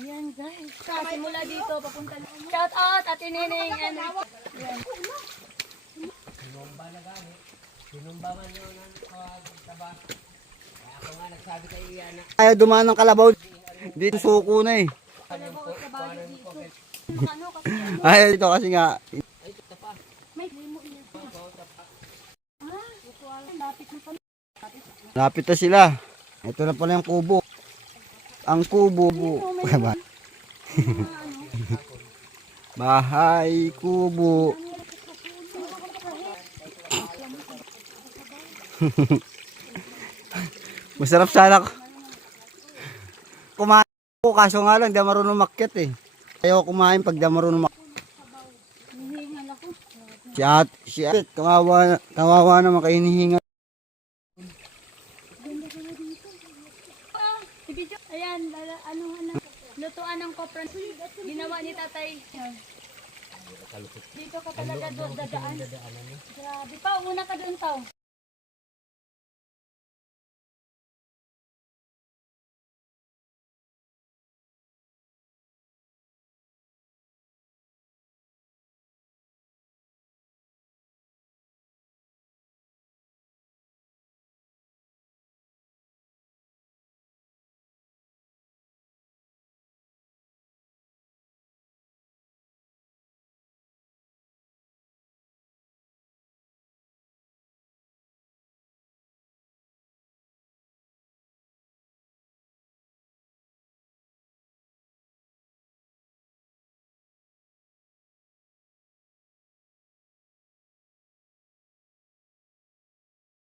Ayan guys. Simula dito, papunta na. Shout out at Nining. Ayan. Sinumba na gani. Sinumba man yun ang taba. Kaya ako nga nagsabi kay Iyana. Ayaw dumaan ng kalabaw. Dito suko na eh. Ayaw dito kasi nga. Ay, tapa. May limo niya. Lapit na kami. Lapit na sila. Ito na pala yung kubo. Ang kubo. Bahay kubo. Masarap sana kumain ko kaso nga lang di marunong makyat eh. Ayaw kumain pag di marunong makyat. Si ate, kawawa naman kayo hinihingal. Ayan, lutuan ng kopra. Ginawa ni tatay. Dito ka talaga doon dadaan. Grabe pa, una ka doon tao.